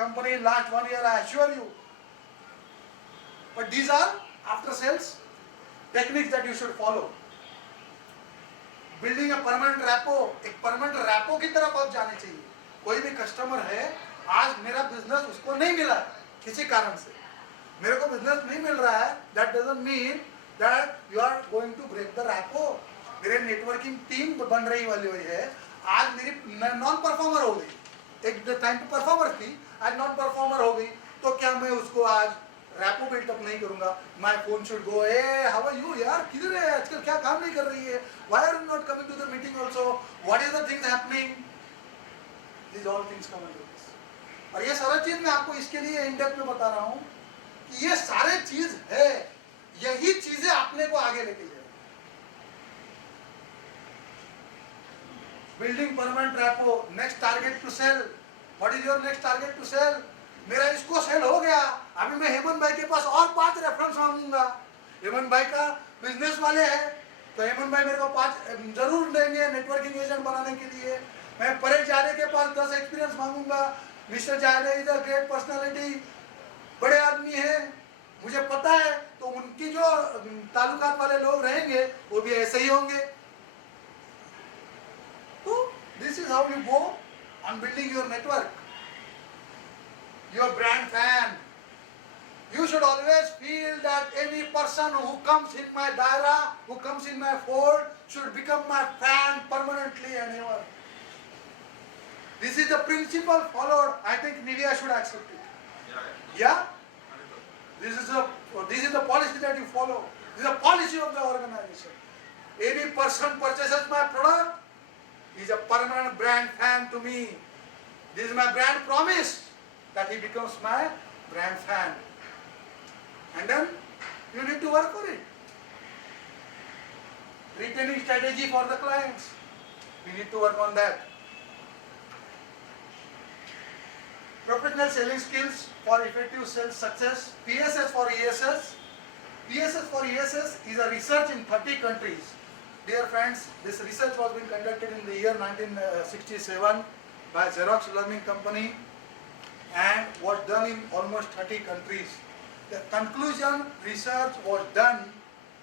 company in last 1 year, I assure you. But these are after sales techniques that you should follow. Building a permanent rapport, एक permanent rapport की तरफ आप जाने चाहिए. कोई भी कस्टमर है, आज मेरा बिजनेस उसको नहीं मिला किसी कारण से, मेरे को बिजनेस नहीं मिल रहा है, that doesn't mean that you are going to break the rapport. मेरे नेटवर्किंग टीम बन रही वाली हुई है, आज मेरी नॉन परफॉर्मर हो गई, एक टाइम पे परफॉर्मर थी, आज नॉन परफॉर्मर हो गई, तो क्या मैं उसको आज रैपो बिल्टअप नहीं करूंगा? My phone should go, ah how are you यार, किधर है आजकल, क्या काम नहीं कर रही है, why are you not coming to the meeting also, what is the things happening, this all things come into this. और ये सारा चीज मैं आपको इसके लिए इन डेप्थ में बता रहा हूं कि ये सारे चीज है, यही चीजें अपने को आगे लेके जाए. Building permanent rapport, next target to sell. What is your next target to sell? मेरा इसको सेल हो गया, अभी मैं हेमंत भाई के पास और 5 रेफरेंस मांगूंगा. हेमंत भाई का बिजनेस वाले हैं, तो हेमंत भाई मेरे को 5 जरूर देंगे नेटवर्किंग एजेंट बनाने के लिए. मैं परेश जाले के पास 10 एक्सपीरियंस मांगूंगा. मिस्टर जाले इज अ ग्रेट पर्सनालिटी, बड़े आदमी हैं, मुझे पता है, तो उनकी जो ताल्लुकात वाले लोग रहेंगे वो भी ऐसे ही होंगे. तो this is how you go on building your network. Your brand fan. You should always feel that any person who comes in my daira, who comes in my fold, should become my fan permanently and ever. This is the principle followed. I think Nivea should accept it. Yeah? This is the policy that you follow. This is the policy of the organization. Any person purchases my product, he is a permanent brand fan to me. This is my brand promise, that he becomes my brand fan. And then you need to work for it. Retaining strategy for the clients, we need to work on that. Professional selling skills for effective sales success. PSS for ESS. PSS for ESS is a research in 30 countries. Dear friends, this research was being conducted in the year 1967 by Xerox Learning Company and was done in almost 30 countries. The conclusion research was done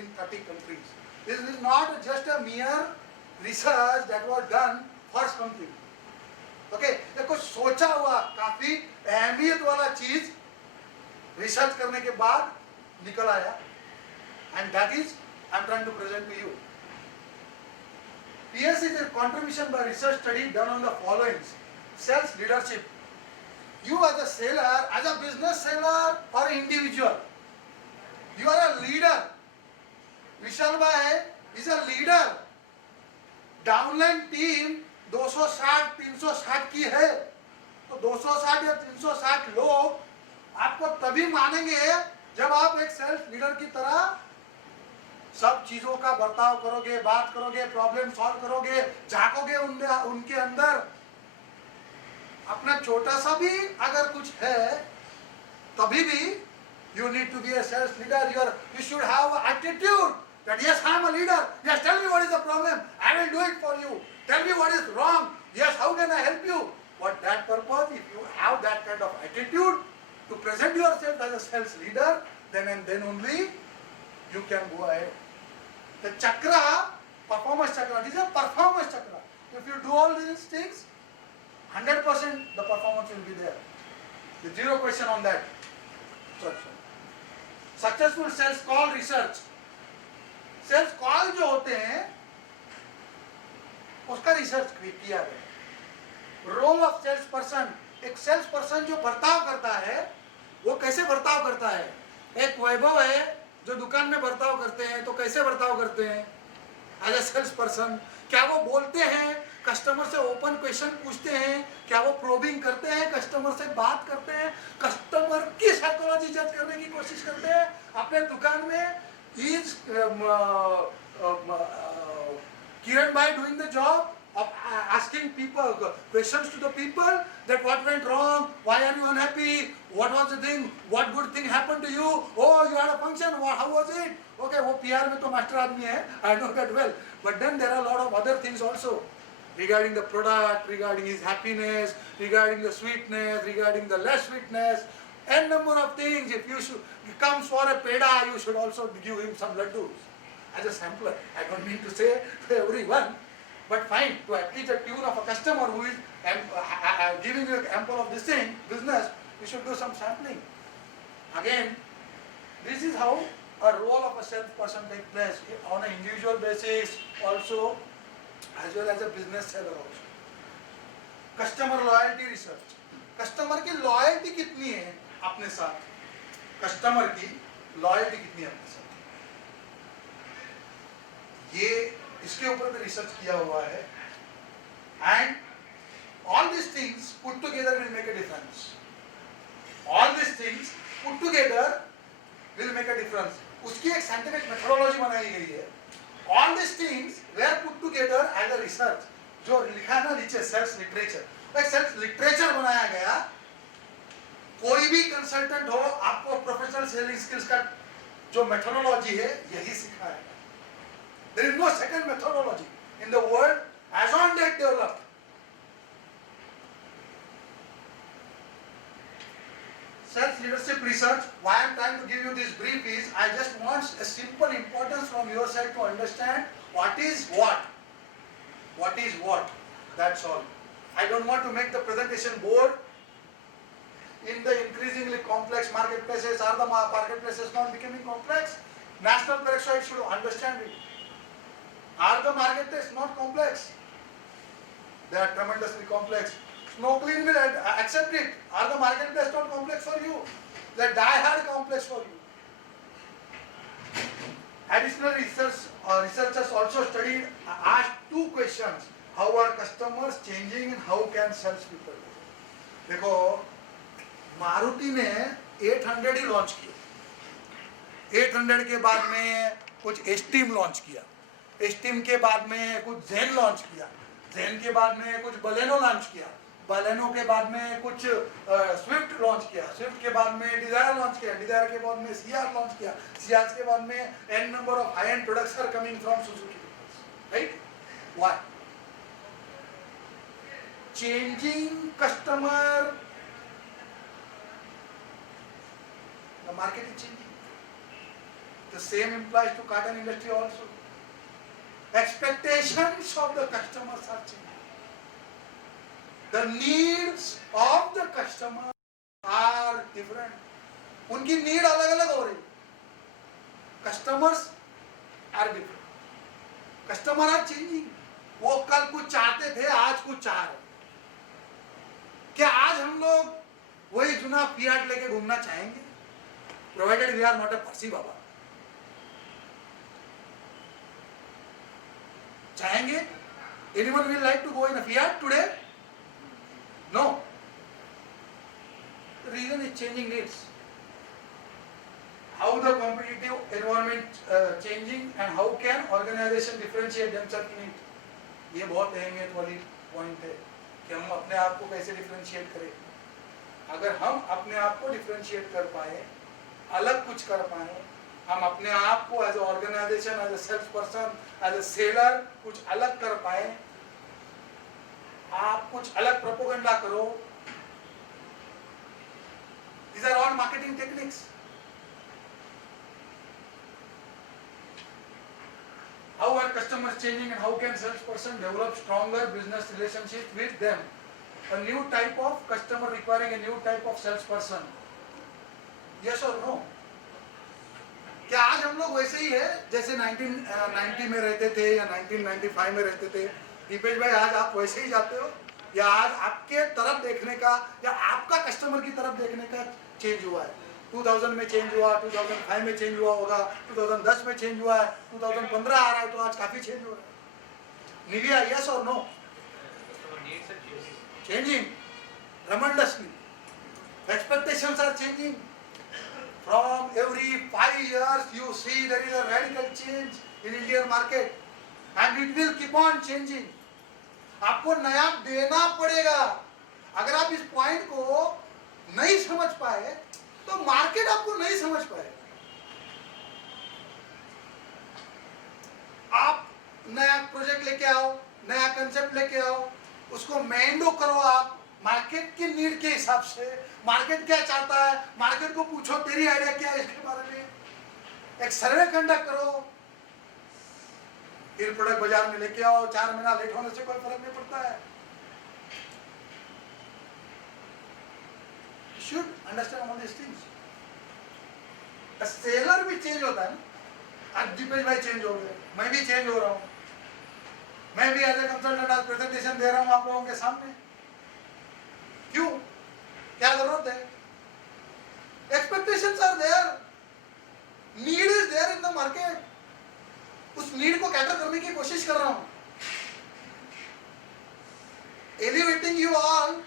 in 30 countries. This is not just a mere research that was done for something. Okay, ये कुछ सोचा हुआ काफी अहमियत वाला चीज रिसर्च करने के बाद निकल आया, and that is I am trying to present to you. PS is a contribution by research study done on the following: sales leadership. You as a seller, as a business seller or individual, you are a leader. Vishal Bhai is a leader. Downline team 260 360 की है, तो 260 या 360 लोग आपको तभी मानेंगे जब आप एक सेल्स लीडर की तरह सब चीजों का बर्ताव करोगे, बात करोगे, प्रॉब्लम सॉल्व करोगे, झांकोगे उनके अंदर. अपना छोटा सा भी अगर कुछ है तभी भी you need to be a sales leader. You should have attitude that yes, I am a leader. Yes, tell me what is the problem. I will do it for you. Tell me what is wrong. Yes, how can I help you? For that purpose, if you have that kind of attitude to present yourself as a sales leader, then and then only you can go ahead. The chakra, performance chakra, this is a performance chakra. If you do all these things, 100% the performance will be there. The zero question on that. Successful sales call research. Sales call जो होते हैं उसका रिसर्च किया गया. Role of sales person, एक sales person जो बर्ताव करता है वो कैसे बर्ताव करता है. एक वैभव है जो दुकान में बर्ताव करते हैं, तो कैसे बर्ताव करते हैं एज ए सेल्स पर्सन. क्या वो बोलते हैं, कस्टमर से ओपन क्वेश्चन पूछते हैं, क्या वो प्रोबिंग करते हैं, कस्टमर से बात करते हैं, कस्टमर की साइकोलॉजी जज करने की कोशिश करते हैं अपने दुकान में. Is Kiran Bhai doing the job of asking people questions to the people that what went wrong, why are you unhappy, what was the thing, what good thing happened to you, oh you had a function, how was it. Okay, वो PR में तो मास्टर आदमी है, I know that well, but then there are a lot of other things also. regarding the product, regarding his happiness, regarding the sweetness, regarding the less sweetness, n number of things. If you should, he comes for a peda, you should also give him some laddus as a sampler. I don't mean to say to everyone, but fine, to at least the tune of a customer who is giving you ample of this thing, business, you should do some sampling. Again, this is how a role of a salesperson takes place on an individual basis also, as well as a business seller also. Customer loyalty research. Customer की लॉयल्टी कितनी है अपने साथ, कस्टमर की लॉयल्टी कितनी है अपने साथ, ये इसके ऊपर भी रिसर्च किया हुआ है. And all this things put together will make a difference. All this things put together will make a difference. उसकी एक साइंटिफिक मेथोडोलॉजी बनाई गई है. All this things were put together as a research. जो लिखा है ना नीचे सेल्स लिटरेचर, एक सेल्स लिटरेचर बनाया गया. कोई भी कंसल्टेंट हो, आपको प्रोफेशनल सेलिंग स्किल्स का जो मेथोडोलॉजी है यही सिखाएगा. There is no second methodology in the world as on date developed. Self leadership research. Why I am trying to give you this brief is I just want a simple importance from your side to understand what is what. What is what? That's all. I don't want to make the presentation bored. In the increasingly complex marketplaces, are the marketplaces not becoming complex? National Peroxide should understand it. Are the marketplaces not complex? They are tremendously complex. Snow Clean will accept it. Are the marketplaces not complex for you? They are die-hard complex for you. Additional researchers also studied, asked two questions. How are customers changing and how can salespeople do? देखो, मारुति ने 800 ही लॉन्च किया. 800 के बाद में कुछ esteem launch किया. एस्टीम के बाद में कुछ जेन लॉन्च किया. जेन के बाद में कुछ बलेनो लॉन्च किया. बलेनो के बाद में कुछ स्विफ्ट लॉन्च किया. स्विफ्ट के बाद में डिजायर लॉन्च किया. डिजायर के बाद में सियाज लॉन्च किया. सियाज के बाद में an number of high end products are coming from Suzuki. Right? Why? Changing customer, the market is changing. The same applies to cotton industry also. Expectations of the customers are changing. The needs of the customer are different. उनकी नीड अलग अलग हो रही. Customers are different. Customers are changing. वो कल कुछ चाहते थे, आज कुछ चाह रहे. क्या आज हम लोग वही जुना फियाट लेके घूमना चाहेंगे? Provided we are not a Parsi baba. चाहेंगे? Anyone will like to go in a Fiat today? No. The reason is changing needs. How the competitive environment changing and how can organization differentiate themselves in it? ये बहुत अहमियत वाली पॉइंट है कि हम अपने आप को कैसे डिफरेंशिएट करें. अगर हम अपने आप को डिफरेंशिएट कर पाए, अलग कुछ कर पाए, हम अपने आप को as a organisation, as a sales person, as a seller कुछ अलग कर पाए, आप कुछ अलग प्रोपोगंडा करो. These are all marketing techniques. How are customers changing and how can salesperson develop stronger business relationships with them? A new type of customer requiring a new type of salesperson. Yes or no? क्या आज हम लोग वैसे ही है जैसे 1990 में रहते थे या 1995 में रहते थे? दीपेश भाई, आज आप वैसे ही जाते हो या आज आपके तरफ देखने का या आपका कस्टमर की तरफ देखने का चेंज हुआ है? 2000 में चेंज हुआ, 2005 में चेंज हुआ होगा, 2010 में चेंज हुआ है, 2015 आ रहा है तो आज काफी चेंज हो रहा है. निविया, यस और no? Changing tremendously. Expectations are changing. From every 5 years, you see there is a radical change in Indian market, and it will keep on changing. आपको नया देना पड़ेगा. अगर आप इस पॉइंट को नहीं समझ पाए तो मार्केट आपको नहीं समझ पाए. आप नया प्रोजेक्ट लेके आओ, नया कंसेप्ट लेके आओ, उसको मेंडो करो आप मार्केट की नीड के हिसाब से। मार्केट क्या चाहता है, मार्केट को पूछो तेरी आइडिया क्या है इसके बारे में, एक सर्वे कंडक्ट करो, फिर प्रोडक्ट बाजार में लेके आओ। 4 महीना लेट होने से कोई फर्क नहीं पड़ता है। Should understand all this things. Seller भी चेंज होता है ना। आज दीपेश भाई चेंज हो गए, मैं भी चेंज हो रहा हूँ, मैं भी एज ए कंसल्टेंट आज प्रेजेंटेशन दे रहा हूँ आप लोगों के सामने। क्यों, क्या जरूरत है? Expectations are there, need is there in the market, उस नीड को कैटर करने की कोशिश कर रहा हूं। Elevating you all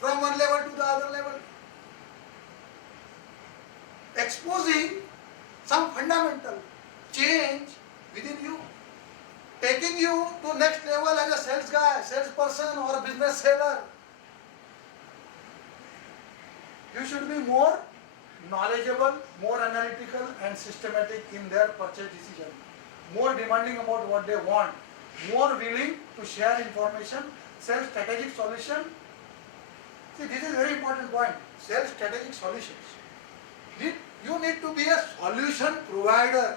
from one level to the other level, exposing some fundamental change within you, taking you to next level as a sales guy, sales person और business seller. You should be more knowledgeable, more analytical and systematic in their purchase decision, more demanding about what they want, more willing to share information, sell strategic solution. See, this is very important point. Sell strategic solutions. You need to be a solution provider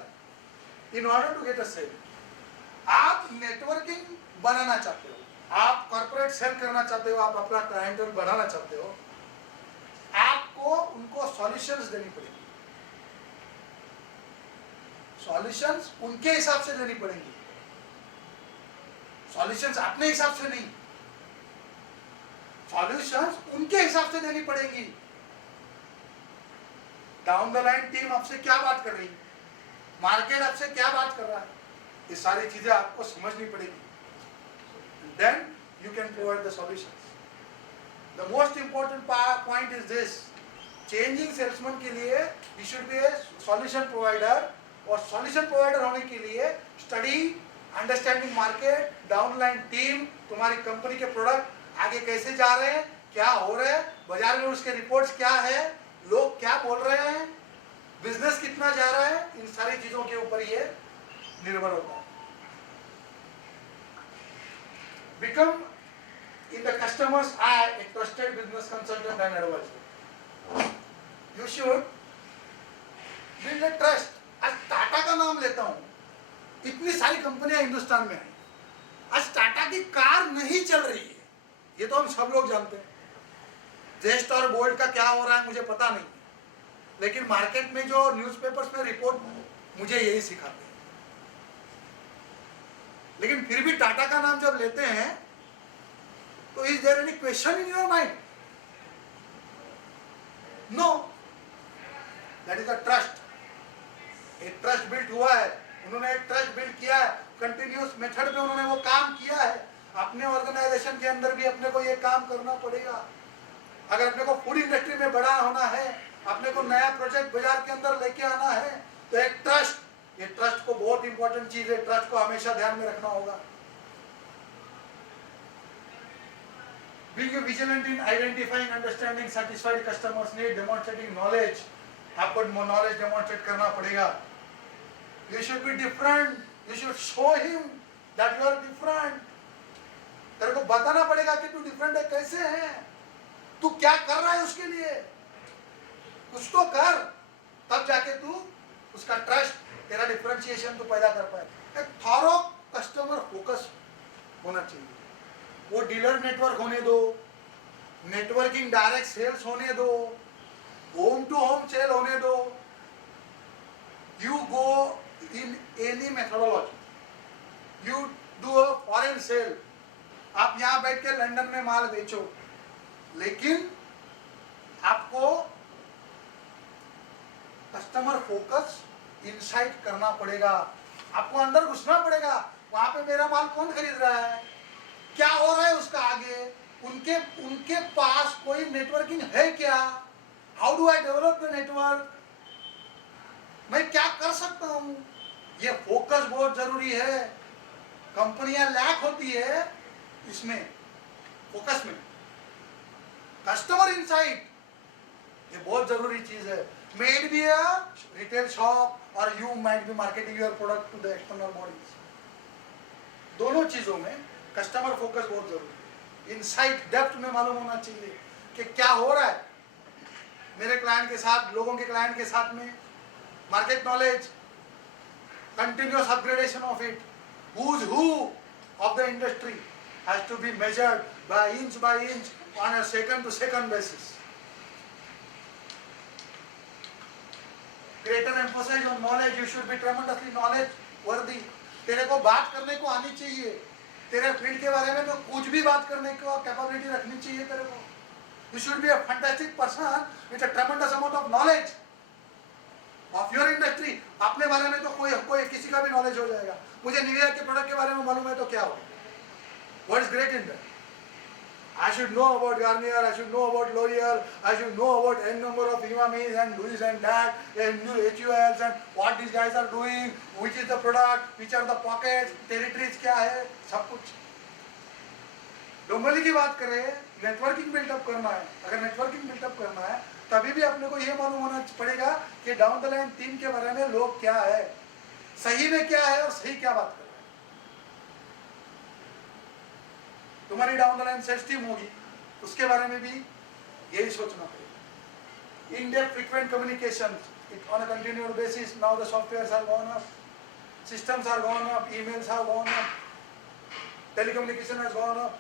in order to get a sale. आप नेटवर्किंग बनाना चाहते हो, आप corporate cell करना चाहते हो, आप अपना क्लाइंटल बढ़ाना चाहते हो, आपको उनको सॉल्यूशंस देनी पड़ेगी। सॉल्यूशंस उनके हिसाब से देनी पड़ेगी, सॉल्यूशंस अपने हिसाब से नहीं, सॉल्यूशंस उनके हिसाब से देनी पड़ेगी। डाउन द लाइन टीम आपसे क्या बात कर रही है, मार्केट आपसे क्या बात कर रहा है, ये सारी चीजें आपको समझनी पड़ेगी। Then you can provide the solutions. The most important point is this: changing salesman के लिए you should be a solution provider, और solution provider होने के लिए study, understanding market, downline team, तुम्हारी कंपनी के प्रोडक्ट आगे कैसे जा रहे हैं, क्या हो रहा है बाजार में, उसके रिपोर्ट्स क्या है, लोग क्या बोल रहे हैं, बिजनेस कितना जा रहा है, इन सारी चीजों के ऊपर ये निर्भर होता है। Become in the customer's eye a trusted business consultant and advisor. You should build a trust. आज टाटा का नाम लेता हूँ, इतनी सारी कंपनियां हिंदुस्तान में आई, आज टाटा की कार नहीं चल रही है, ये तो हम सब लोग जानते हैं। जेस्ट और बोल्ट का क्या हो रहा है मुझे पता नहीं, लेकिन मार्केट में जो न्यूज़पेपर्स में रिपोर्ट मुझे यही सिखाते हैं। लेकिन फिर भी टाटा का नाम जब लेते हैं तो is there any question in your mind? No. That is a trust. एक ट्रस्ट बिल्ड हुआ है, उन्होंने एक ट्रस्ट बिल्ड किया है, कंटिन्यूस मेथड पे उन्होंने वो काम किया है। अपने ऑर्गेनाइजेशन के अंदर भी अपने को ये काम करना पड़ेगा। अगर अपने को फूड इंडस्ट्री में बड़ा होना है, अपने को नया प्रोजेक्ट बाजार के अंदर लेके आना है, तो एक ट्रस्ट, ये ट्रस्ट को बहुत इंपॉर्टेंट चीज है, ट्रस्ट को हमेशा ध्यान में रखना होगा। Being vigilant in identifying, understanding, satisfied customers' need, demonstrating knowledge, आपको knowledge demonstrate करना पड़ेगा। You should be different. You should show him that you are different. तेरे को बताना पड़ेगा कि तू different है, कैसे है, तू क्या कर रहा है उसके लिए, कुछ तो कर, तब जाके तू उसका ट्रस्ट, तेरा डिफरेंशिएशन तू पैदा कर पाए। एक थॉरो कस्टमर फोकस होना चाहिए। वो डीलर नेटवर्क होने दो, नेटवर्किंग डायरेक्ट सेल्स होने दो, होम टू होम सेल होने दो। You go in any methodology, you do a foreign sale, आप यहाँ बैठ के लंदन में माल बेचो, लेकिन आपको कस्टमर फोकस इनसाइट करना पड़ेगा, आपको अंदर घुसना पड़ेगा। वहां पे मेरा माल कौन खरीद रहा है, क्या हो रहा है उसका आगे, उनके पास कोई नेटवर्किंग है क्या, how do I develop the network, मैं क्या कर सकता हूं, ये फोकस बहुत जरूरी है। कंपनियां लैक होती है इसमें, फोकस में। कस्टमर इनसाइट ये बहुत जरूरी चीज है। May it be a retail shop or you might be marketing your product to the external bodies. दोनों चीजों में कस्टमर फोकस बहुत जरूरी है। इनसाइट डेप्थ में मालूम होना चाहिए कि क्या हो रहा है मेरे क्लाइंट के साथ, लोगों के क्लाइंट के साथ में। Market knowledge, continuous upgradation of it, who's who of the industry has to be measured by inch on a second to second basis. Greater emphasis on knowledge. You should be tremendously knowledge worthy. तेरे को बात करने को आनी चाहिए, तेरे फील्ड के बारे में तो कुछ भी बात करने को कैपेबिलिटी रखनी चाहिए तेरे को। You should be a fantastic person with a tremendous amount of knowledge of your industry. अपने बारे में तो कोई किसी का भी नॉलेज हो जाएगा। मुझे निविया के प्रोडक्ट के बारे में मालूम है तो क्या हो? What is great in that? I should know about Garnier, I should know about L'Oreal, I should know about n number of Imamis and Louis and that, and new HULs and what these guys are doing, which is the product, which are the pockets, territories क्या है, सब कुछ। डोंबली की बात करें, networking buildup करना है। अगर नेटवर्किंग बिल्डअप करना है तभी भी अपने को ये मालूम होना पड़ेगा कि डाउन द लाइन टीम के बारे में लोग क्या है, सही में क्या है और सही क्या बात कर रहे हैं। तुम्हारी down the line sales team होगी, उसके बारे में भी यही सोचना पड़ेगा। In depth frequent communication on a continuous basis. Now the softwares are gone up, systems are gone up, emails have gone up, telecommunication has gone up.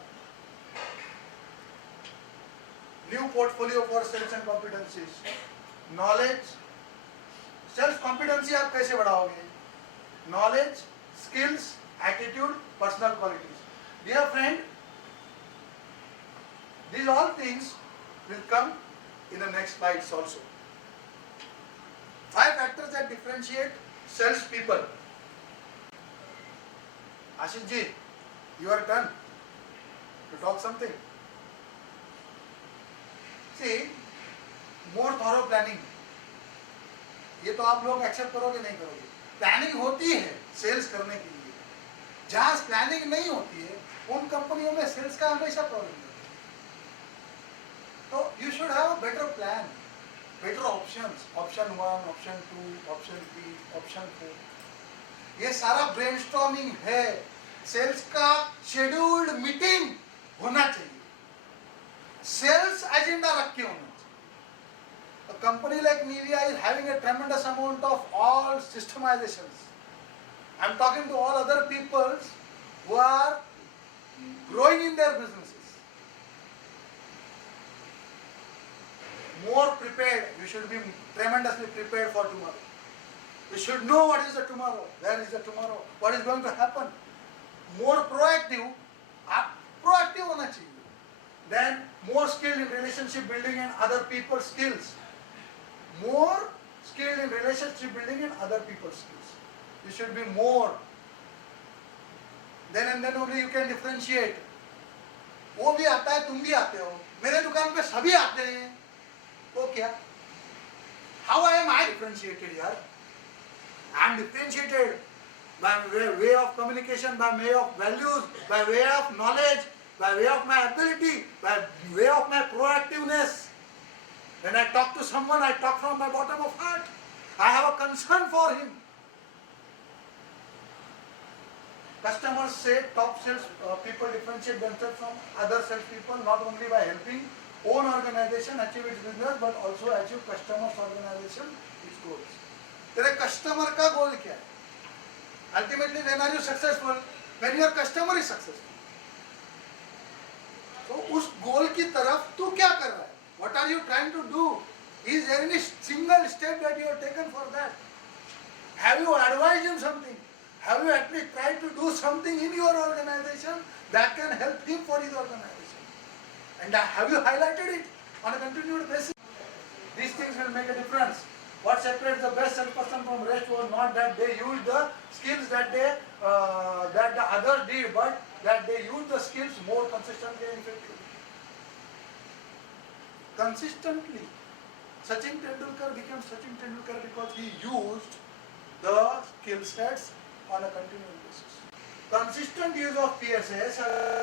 New portfolio for sales and competencies. Knowledge, self competency आप कैसे बढ़ाओगे? Knowledge, skills, attitude, personal qualities. Dear friend, these all things will come in the next slides also. 5 factors that differentiate sales people. Ashish ji, you are done to talk something. See, more thorough planning. ये तो आप लोग एक्सेप्ट करोगे नहीं करोगे? प्लानिंग होती है सेल्स करने के लिए। जहाँ प्लानिंग नहीं होती है उन कंपनियों में सेल्स का हमेशा प्रॉब्लम है। तो you should have a better plan, better options, option 1, ऑप्शन 2, ऑप्शन 3, ऑप्शन 4। ये सारा ब्रेनस्टॉर्मिंग है। सेल्स का शेड्यूल्ड मीटिंग होना चाहिए, सेल्स एजेंडा रख के होना चाहिए। A company like Nivea is having a tremendous amount of all systemizations. I'm talking to all other people who are growing in their businesses. More prepared, you should be tremendously prepared for tomorrow. You should know what is the tomorrow, where is the tomorrow, what is going to happen. More proactive, आप proactive होना चाहिए. Then more skilled in relationship building and other people's skills. More skilled in relationship building and other people's skills. You should be more. Then and then only you can differentiate. वो भी आता है, तुम भी आते हो, मेरे दुकान पे सभी आते हैं, तो क्या? How am I differentiated यार? I am differentiated by way of communication, by way of values, by way of knowledge, by way of my ability, by way of my proactiveness. When I talk to someone, I talk from my bottom of heart. I have a concern for him. Customers say top sales people differentiate themselves from other sales people not only by helping own organization achieve its business but also achieve customers organization its goals. तेरे customer का goal क्या है? Ultimately, when are you successful? When your customer is successful. तो उस goal की तरफ तू क्या कर रहा है? What are you trying to do? Is there any single step that you have taken for that? Have you advised him something? Have you at least tried to do something in your organization that can help him for his organization? And have you highlighted it on a continued basis? These things will make a difference. What separates the best salesperson from rest was not that they used the skills that the others did, but that they used the skills more consistently and effectively. Consistently, Sachin Tendulkar became Sachin Tendulkar because he used the skill sets on a continuous basis. Consistent use of PSS